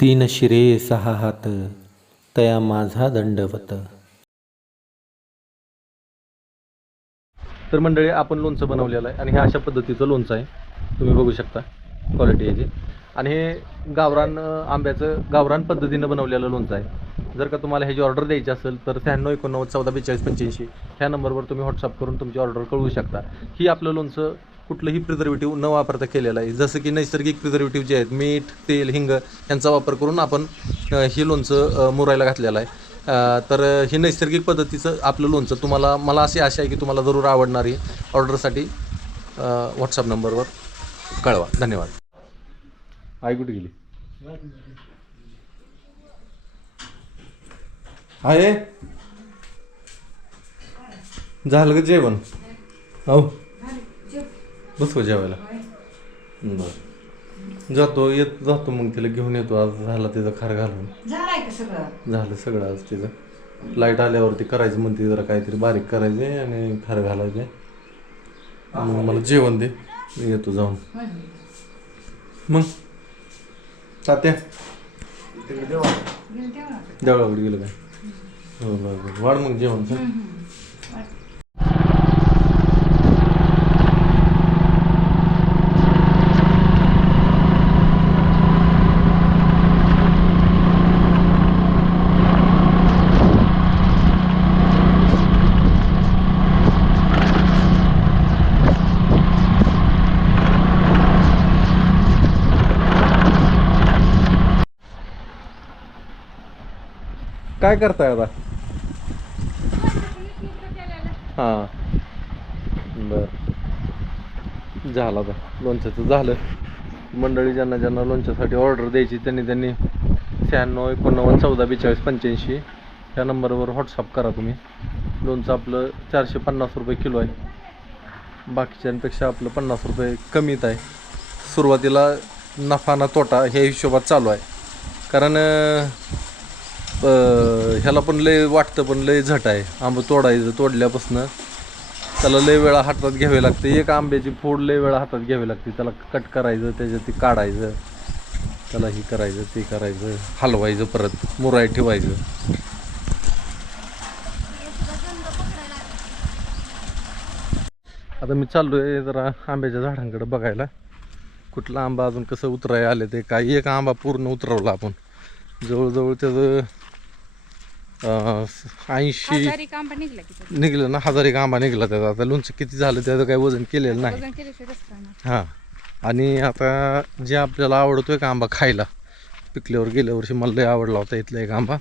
तीन शिरे सहा हात तया माझा दंडवत. तर मंडळी आपण लोणचं बनवलेलं आहे आणि हे अशा पद्धतीचं लोणचं आहे. तुम्ही बघू शकता क्वालिटी याची. आणि हे गावरान आंब्याचं गावरान पद्धतीनं बनवलेलं लोणचं आहे. जर का तुम्हाला ह्याची ऑर्डर द्यायची असेल तर 9689144285 ह्या नंबरवर तुम्ही व्हॉट्सअप करून तुमची ऑर्डर कळवू शकता. ही आपलं लोणचं कुठलंही प्रिझर्वेटिव्ह न वापरता केलेलं आहे. जसं की नैसर्गिक प्रिझर्वेटिव्ह जे आहेत मीठ, तेल, हिंग यांचा वापर करून आपण हे लोणचं मुरायला घातलेलं आहे. तर हे नैसर्गिक पद्धतीचं आपलं लोणचं तुम्हाला मला अशी आशा आहे की तुम्हाला जरूर आवडणारी. ऑर्डरसाठी व्हॉट्सअप नंबरवर कळवा. धन्यवाद. आई कुठे गेली आहे? झालं का जेवण? हो बसव जेवायला. बरं जातो मग तिला घेऊन येतो. आज झाला तिचं खार घालून झालं सगळं. आज तिचं लाईट आल्यावरती करायचं म्हणते जरा काहीतरी बारीक करायचे आणि खार घालायचे. मला जेवण दे मी येतो जाऊन. मग तात्या देवळाकडे गेलं काय? हो बरं वाढ मग जेवण. काय करताय आता? हां बरं झालं आता लोणच्याचं झालं. मंडळी ज्यांना ज्यांना लोणच्यासाठी ऑर्डर द्यायची त्यांनी 9689144285 ह्या नंबरवर व्हॉट्सअप करा तुम्ही. लोणचं आपलं 450 रुपये किलो आहे. बाकीच्यांपेक्षा आपलं 50 रुपये कमीत आहे. सुरुवातीला नफा ना तोटा ह्या हिशोबात चालू आहे. कारण ह्याला पण लय वाटतं पण लय झट आहे. आंबं तोडल्यापासून त्याला लय वेळा हातात घ्यावे लागते. एक आंब्याची फोड लय वेळा हातात घ्यावी लागते. त्याला कट करायचं, त्याच्यात ते काढायचं, त्याला हे करायचं ते करायचं, हलवायचं, परत मुराय ठेवायचं. आता मी चाललोय जरा आंब्याच्या झाडांकडे बघायला. कुठला आंबा अजून कसं उतराय आले ते काय. एक आंबा पूर्ण उतरवला आपण. जवळजवळ त्याचं 80 निघलं ना. 1000 आंबा निघला त्याचा. आता लोणचं किती झालं त्याचं काही वजन केलेलं नाही. हां आणि आता जे आपल्याला आवडतोय का आंबा खायला, पिकल्यावर गेल्या वर्षी मला लय आवडला होता इथला एक आंबा.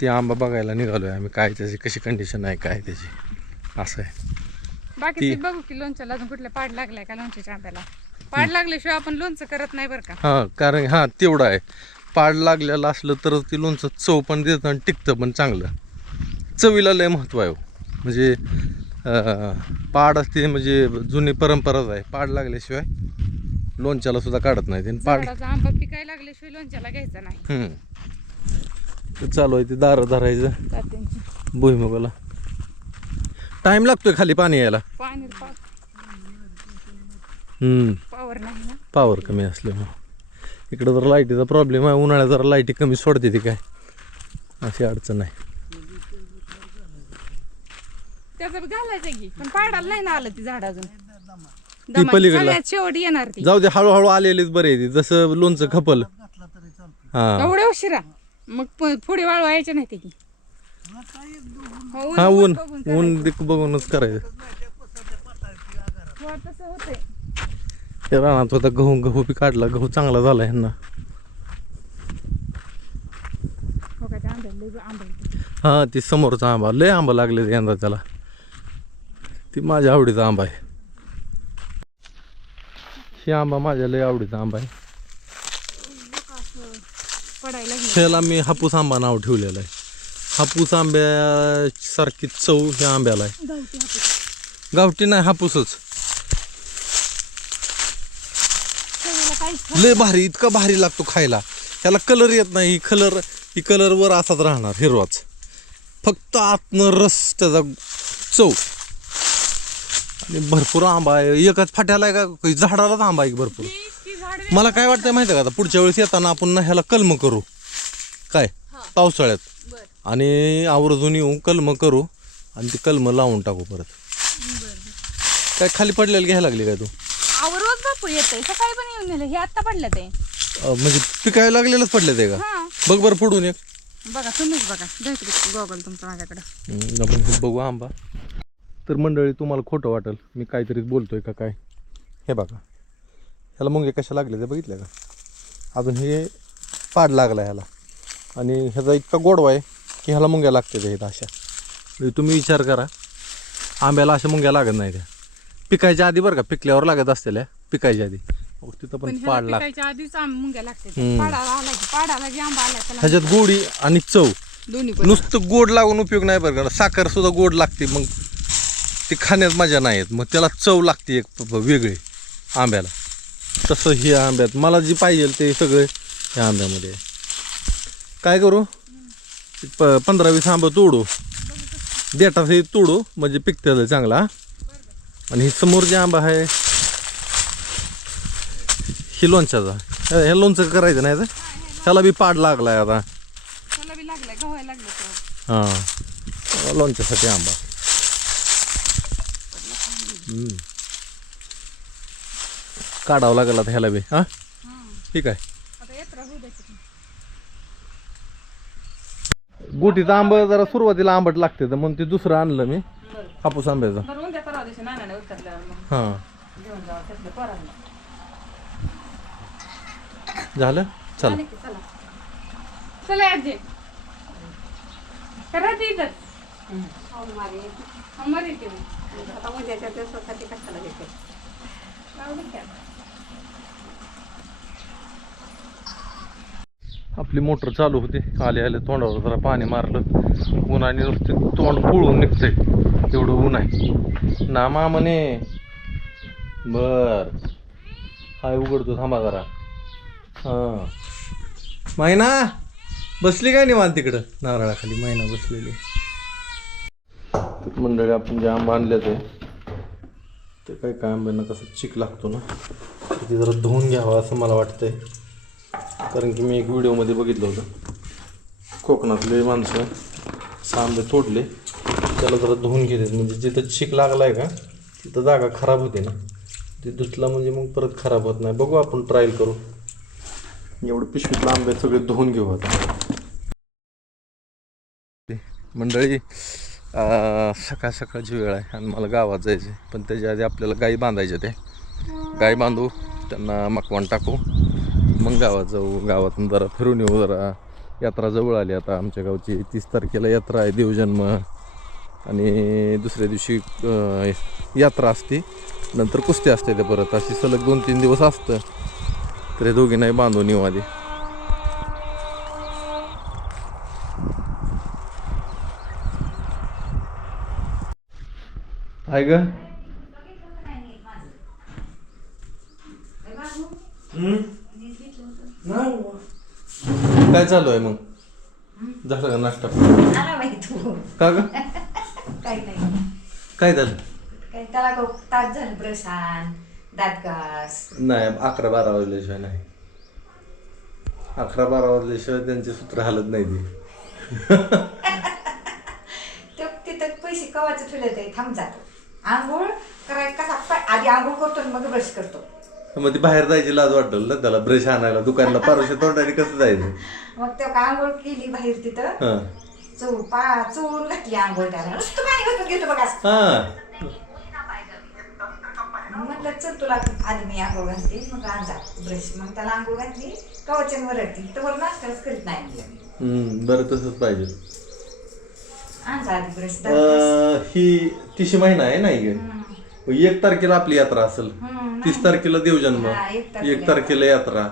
ते आंबा बघायला निघालो आहे आम्ही. काय त्याची कशी कंडिशन आहे काय त्याची असं आहे. बाकी बघू की लोणच्याला अजून कुठल्या पाड लागलाय का? लोणच्याच्या आंब्याला पाड लागल्याशिवाय आपण लोणचं करत नाही बरं का. हां कारण हां तेवढं आहे. पाड लागलेलं असलं तरच ती लोणचं चव पण देतं आणि टिकतं पण चांगलं. चवीला लय महत्त्व आहे. म्हणजे पाड असते म्हणजे जुनी परंपराच आहे. पाड लागल्याशिवाय लोणच्याला सुद्धा काढत नाही. पाड आंबा पिकायला लागल्याशिवाय लोणच्याला घ्यायचं नाही. चालू आहे ते दारं धरायचं भुईमुगाला. टाइम लागतोय खाली पाणी यायला. पावर नाही ना, पावर कमी असल्यामुळे. इकडं जरा लाईटीचा प्रॉब्लेम आहे. उन्हाळ्यात जरा लाईटी कमी सोडते ती काय अशी अडचण आहे. त्याचं घालायचं की पण पाडायला नाही ना आलं ती झाड अजून. ती पलीकडला शेवट येणार ती. जाऊ दे हळूहळू आलेलीच बरे आहे. जसं लोणचं खपल हा एवढ्या उशिरा मग पुढे वाळवायचे नाही ते की. हा ऊन बघूनच करायचं. तसं होतंय. हे रानात होता गहू बी काढला. गहू चांगला झाला ह्यांना. हा ती समोरचा आंबा लय आंबा लागले यंदा त्याला. ती माझ्या आवडीचा आंबा आहे. हे आंबा माझ्या लय आवडीचा आंबा आहे. ह्याला मी हापूस आंबा नाव ठेवलेलं आहे. हापूस आंब्यासारखी चव ह्या आंब्याला आहे. गावठी नाही हापूसच. लय भारी, इतका भारी लागतो खायला. ह्याला कलर येत नाही. ही कलर वर असाच राहणार हिरवाच. फक्त आतनं रस त्याचा चव. आणि भरपूर आंबा आहे. एकाच फाट्याला आहे का झाडालाच आंबा आहे भरपूर. मला काय वाटतं माहिती आहे का, आता पुढच्या वेळेस येताना आपण ना ह्याला कलम करू काय पावसाळ्यात, आणि आवर्जून येऊन कलम करू आणि ती कलम लावून टाकू परत. काय खाली पडलेलं घ्यायला लागली काय तू? रोज बापू येतंय, सकाळी पण येऊन नेलं, हे आता पडलं ते. म्हणजे पिकायला लागलेलंच पडले ते का? हा बघ बरं फोडून एक. बघा तुम्हीच बघा, द्यायचं गॉगल तुमचं माझ्याकडं. आपण हे बघू आंबा. तर मंडळी तुम्हाला खोटं वाटेल, मी काहीतरीच बोलतोय का काय. हे बघा ह्याला मुंगे कशा लागले ते बघितले का? अजून हे पाड लागला ह्याला, आणि ह्याचा इतका गोडवा आहे की ह्याला मुंग्या लागते ते अशा. म्हणजे तुम्ही विचार करा, आंब्याला अशा मुंग्या लागत नाही त्या पिकायच्या आधी बरं का, पिकल्यावर लागत असलेल्या पिकायच्या आधी. तिथं पण पाड लागते आधीच मुंग्या लागते. पाडाला की आंबा आला त्याला ह्याच्यात गोडी आणि चव दोन्ही. नुसतं गोड लागून उपयोग नाही बरं का, साखर सुद्धा गोड लागते, मग ती खाण्यात मजा नाही येत, मग त्याला चव लागते एक वेगळी आंब्याला. तसं ही आंब्यात मला जी पाहिजे ते सगळे ह्या आंब्यामध्ये. काय करू, 15-20 आंबं तोडू, देठात हे तोडू म्हणजे पिकतं चांगला. आणि ही समोर जे आंबा आहे ही लोणच्याचा, ह्या लोणचं करायचं नाही तर ह्याला बी पाड लागलाय आता. त्याला बी लागलाय, गव्हायला लागलं. हां लोणच्यासाठी आंबा. काढावं लागेल आता ह्याला बी. हां ठीक आहे. गुटीचा आंबा जरा सुरुवातीला आंबट लागते तर म्हणून ते दुसरं आणलं मी हापूस आंब्याचं. हां झालं चला. चला आजी करा ते इथं. आपली मोटर चालू होती, आले आले तोंडावर जरा पाणी मारलं, उन्हाने नुसते तोंड पुळून निघतंय, एवढं ऊन आहे ना मामने. बर हाय उघडतो थांबा जरा. हां मैना बसली काय निवांत तिकडं नारळाखाली, मैना बसलेली. मंडळी आपण जे आंबा आणले ते काय आंब्यांना कसं चिक लागतो ना, ते जरा धुवून घ्यावं असं मला वाटतंय. कारण की मी एक व्हिडिओमध्ये बघितलं होतं, कोकणातले माणसं आंबे तोडले त्याला जरा धुवून घेतात, म्हणजे जिथं चिक लागला आहे का तिथं जागा खराब होते ना, ते धुतला म्हणजे मग परत खराब होत नाही. बघू आपण ट्रायल करू, एवढं पिशवीतलं आंबे सगळे धुवून घेऊ आता. मंडळी सकाळ सकाळची वेळ आहे आणि मला गावात जायचे, पण त्याच्या आधी आपल्याला गाई बांधायच्या. ते गाई बांधू, त्यांना मकवान टाकू, मग गावात जाऊ. गावातून जरा फिरून येऊ. जरा यात्रा जवळ आली आता आमच्या गावची. 30 तारखेला यात्रा आहे, देवजन्म, आणि दुसऱ्या दिवशी यात्रा असते, नंतर कुस्ती असते ते परत. अशी सलग 2-3 दिवस असतं. तर हे दोघी नाही बांधून येऊ आधी. आहे ग काय चालू आहे मग? झालं का नाश्ता? का ग काय झालं? त्याला तास झालं ब्रश आण, दात घास. नाही 11-12 वाजल्याशिवाय नाही. 11-12 वाजल्याशिवाय त्यांचे सूत्र हालत नाही ते. तिथं पैसे कवाचं ठेवले ते थांब जातो. आंघोळ कराय कसा आधी आंघोळ करतो आणि मग ब्रश करतो. मग ती बाहेर जायची लाज वाटल ना त्याला, ब्रश आणायला दुकानला पारोशे तोंडाने कसं जायचं? मग तेव्हा आंघोळ केली बाहेर तिथं, चोळून घातली आंघोळ त्याला, नुसतं पाणी घालून घेतो बघा. म्हटलं चल तुला आधी मी आंघोळ घालते, मग आणजा ब्रश. मग त्याला आंघोळ घातली, कवचन वरडती, तर वर नाश्ताच करीत नाही. बरं तसंच पाहिजे. आणजा आधी ब्रश. ही 30 महिना आहे नाही ग. 1 तारखेला आपली यात्रा असेल, 30 तारखेला देवजन्म, 1 तारखेला यात्रा.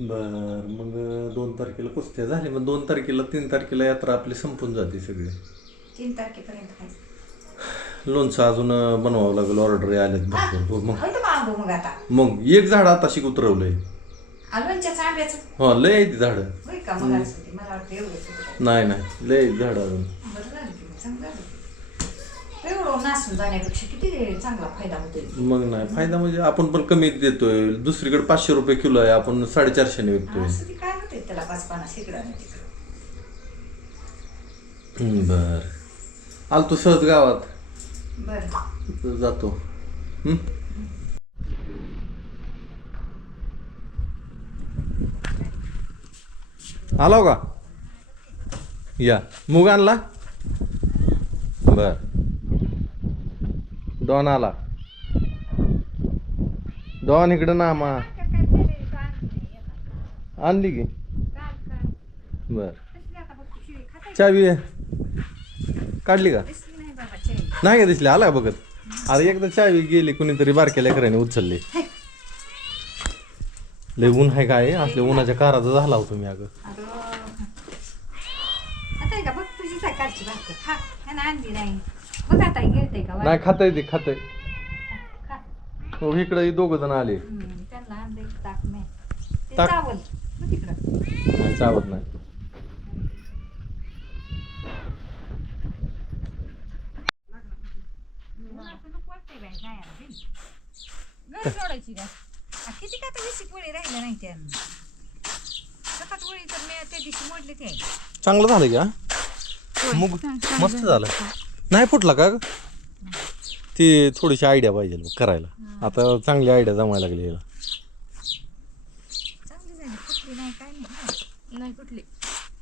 बर मग 2 तारखेला कुस्त्या झाली, मग 2 तारखेला 3 तारखेला यात्रा आपली संपून जाते सगळी. 3 तारखेपर्यंत लोणचं अजून बनवावं लागेल, ऑर्डर आल्यात भरपूर. मग आता मग एक झाड आता शिक उतरवलंय. आंब्याचं लय आहे ती झाड. मला वाटतं एवढं नाही लय झाड अजून. पुढं नासून जाण्यापेक्षा किती चांगला फायदा होतो. मग नाही फायदा म्हणजे आपण पण कमी देतोय. दुसरीकडे 500 रुपये किलो आहे, आपण 450 विकतोय. असं ते काय होते त्याला 5-50 इकडं आणि तिकडं. बर आलतो सहज गावात बरं जातो. आलो का या मूग आणला बर डॉन आला डॉन इकडं ना मा आणली की बर चावी काढली का नाही का दिसली आला बघत. अरे एकदा चावी गेली कुणीतरी बारक्या लेकराने उचलली. लय ऊन आहे काय असल्या उन्हाच्या काराचा झाला होतो मी. अगं आता का बघ तुझी सकाळची भाकर खा ह्यानं आणली नाही बघ आता गिळते का नाही खातय ते खातय. हो इकडे दोघ जण आले. त्यांना आणलंय ताक नाही ते ताक. चावल मग तिकडं नाही चावत नाही. घर सोडायची का किती का तर विशी पोळी राहिलं नाही त्या सकाळ पोळी तर मी त्या दिवशी मोडली ते चांगलं झालं का मग मस्त झालं. नाही फुटला का ग? ती थोडीशी आयडिया पाहिजे बघ करायला. आता चांगली आयडिया जमायला लागली याला. चांगली झाली फुटली नाही काय नाही नाही कुठली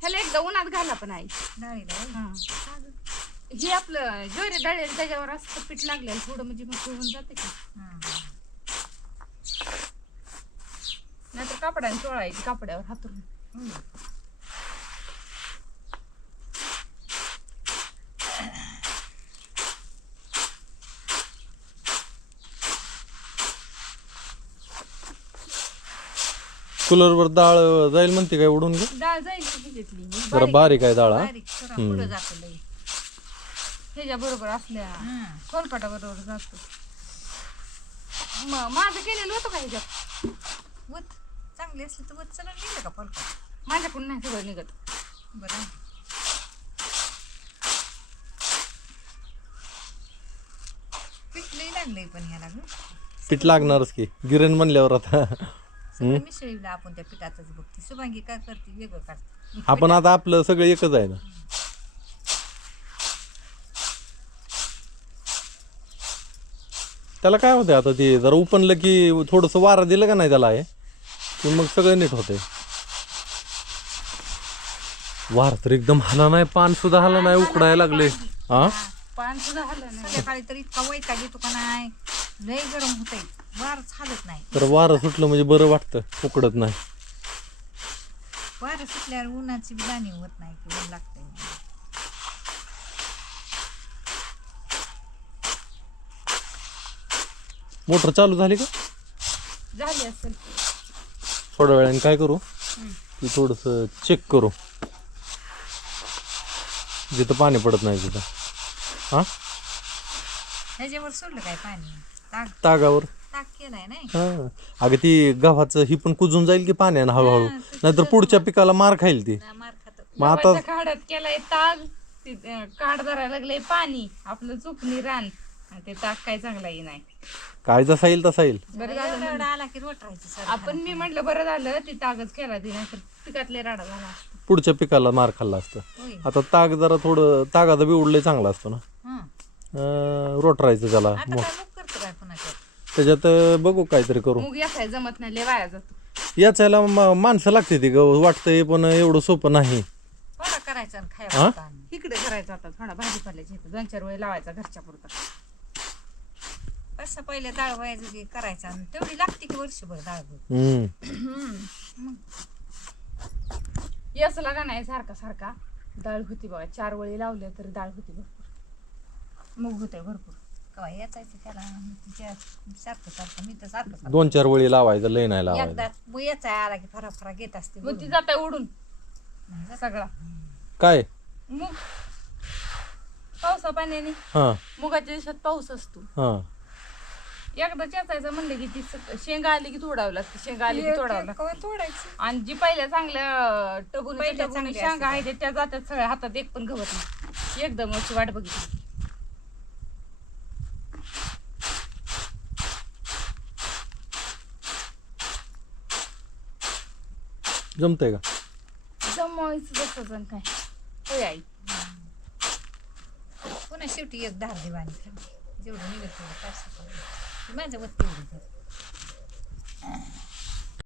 ह्याला एकदा उन्हात घाला पण आई. डाळीला हा हे आपलं ज्वारी डाळी त्याच्यावर असतं पीठ लागलेलं थोडं म्हणजे मग होऊन जाते की. नाहीतर कापडाने चोळायची कापड्यावर हातरून. कूलरवर डाळ जाईल म्हणते काय उडून ग डाळ जाईल की भिजतली जरा बारीक आहे डाळ. बारीक थोडा पुढं जातो लई ह्याच्या बरोबर असल्या कोलपाटा बरोबर जातो. माझं केलेलं होतं का ह्याच्यात वत चांगली असली तर वत सगळं निघलं का फलका माझ्याकडून नाही सगळं निघत. बरं पीठ लई लागलंय पण ह्याला ग पीठ लागणारच की गिरण म्हणल्यावर आता. सगळं मिसळीला आपण त्या पिठातच बघते. शुभांगी काय करते वेगळं काढते. आपण आता आपलं सगळं एकच आहे ना. त्याला काय होतंय आता ते जरा उपनलं की थोडस वारं दिलं का नाही त्याला आहे की मग सगळं नीट होतंय. वार तर एकदम हाला नाही पान सुद्धा हाला नाही उकडायला लागले. हा पान सुद्धा हल्लं नाही. संध्याकाळी तर इतका वैताग येतो का नाही लई गरम होतंय वारच हालत नाही. तर वारं सुटलं म्हणजे बरं वाटतं उकडत नाही. वारं सुटल्यावर उन्हाची बी जाणीव होत नाही की ऊन लागतंय. मोटर चालू झाली का झाली असेल थोड्या वेळाने काय करू ती थोडस चेक करू जिथं पाणी पडत नाही तिथं. हा ह्याच्यावर सोडलं काय पाणी ताक तागावर ताक केलाय नाही. हा अगं ती गव्हाचं ही पण कुजून जाईल की पाण्यानं हळूहळू नाहीतर पुढच्या पिकाला मार खाईल ती. मार खात मग आता गव्हाच्या काढ्यात केलाय ताग काढ धरायला लागलंय पाणी आपलं चुकणी रान आणि ते ताक काय चांगला ही नाही. काय जसा येईल तसा येईल. बरं झालं एवढा आला की रोटायचं सर आपण मी म्हटलं बरं झालं ती तागच केला ती नाही तर पिकातले राडा झाला असता. पुढच्या पिकाला मार खाल्ला असतं. होय आता ताग जरा थोडं तागाचा बी उडलंय चांगला असतो ना. हं. रोटरायचं त्याला आता काय मुक करतो काय पुन्हा त्याच्यात बघू काहीतरी करू. मग यासाय जमत नाही लय वाया जातो. याच्याला माणसं लागते ती ग वाटतंय पण एवढं सोपं नाही. थोडा करायचा आणि हा? खायला इकडे करायचा आता थोडा भाजीपाल्याच्या इथं 2-4 वेळ लावायचा घरच्या पुरता. कसं पहिले डाळ व्हायचं की करायचं आणि तेवढी लागते की वर्षभर डाळ यसला का नाही सारखा सारखा डाळ होती बघा 4 वेळी लावल्या तरी डाळ होती भरपूर. मूग होते भरपूर कवा याचायचं त्याला तिच्या सारखं सारखं मी तर सारखं 2-4 वेळी लावायचं लय नाही लावायचं. एकदा याचा आला की फरा फरा घेत असते मग ती जाता उडून सगळा काय मूग पावसा पाण्याने हा मुगाच्या दिवसात पाऊस असतो. हा एकदा चेचायचं म्हणलं की ती शेंगा आली की तोडावं लागतं शेंगा आली की तोडावं लागतं. तोडायचं आणि जी पहिल्या चांगल्या टगून पहिल्या चांगल्या शेंगा आहेत त्या जातात सगळ्या हातात एक पण गवत नाही. एकदम अशी वाट बघितली जमतंय का? जमवायचं तसंच आणि काय होय आई. पुन्हा शेवटी एक धार दिवाणी जेवढं निघत तेवढं माझ्या वरती एवढी